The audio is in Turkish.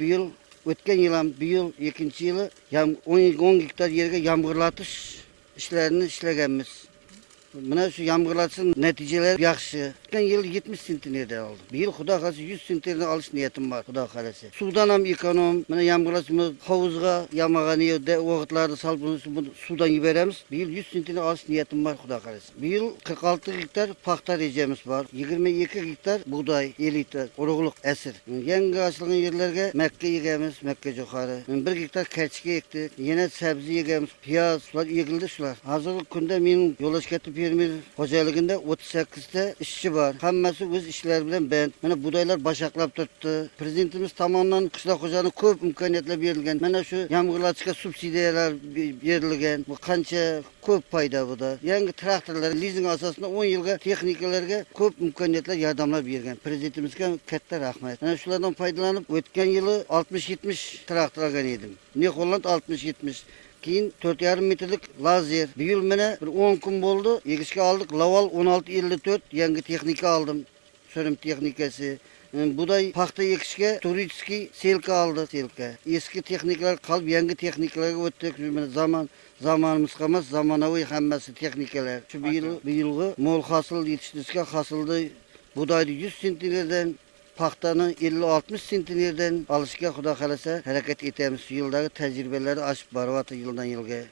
bu yıl ötken yıl ham bu yıl ikinci yılı 10 hektar yerge yağmurlatış işlerini işlegenmiz. Buna şu yağmurlatışın neticeleri yaxşı. Ötken yıl 70 sentinerde aldım. Bu yıl Xudo kalası 100 sentinerde alış niyetim var Xudo kalası. Sudan ham ekonom. Buna yağmurlatışımız havuzga yamagan yerde o vakitlarda salıp bunu sudan yiberemiz. Bu yıl 100 sentinerde alış niyetim var Xudo kalası. Bu yıl 46 hektar paxta rejemiz var. 22 hektar buğday, 50 hektar oruqluq esir. Yangi açılgan yerlerge Mekke yegemiz, Mekke yukarı. 1 hektar keçki ektik. Yine sebze yegemiz, piyaz, sular yegildi şular. Hazırlık günde benim Yolaşkatı fermer hocaliginde 38'te işçi var. Hammasi o'z ishlari bilan band. Mana budaylar başaklab turibdi. Prezidentimiz tomonidan qishloq xo'jaligi ko'p imkoniyatlar berilgan. Mana shu yomg'irlatishga subsidiyalar berilgan. Bu qancha ko'p foyda bu da. Yangi traktorlar lizing asosida 10 yilga texnikalarga ko'p imkoniyatlar yordamlar bergan. Prezidentimizga katta rahmat. Mana shulardan foydalanib o'tgan yili 60-70 traktor olgan edim. Ne Holland 60-70. Keyin 4,5 metrlik lazer. Bu yıl mene 10 kun oldu. Yegişke aldık. Laval 1654 yangi texnika aldım. Sörüm texnikası. Buday paxta yekişke turistski selka aldı selka. Eski texnikalar kalıp yangi texnikalarga o'tdik. Zamanımız kalmaz. Zamanaviy hammasi texnikalar. Şu bu yılғы mol hasıl yetiştirishga hasıldı. Budaydı 100 sentinlerden paxtani 50-60 sentinlerden alışga Xudo kalasa hareket etemiz. Şu yıldagi tecrübeleri aşıp barıvatı yıldan yılga.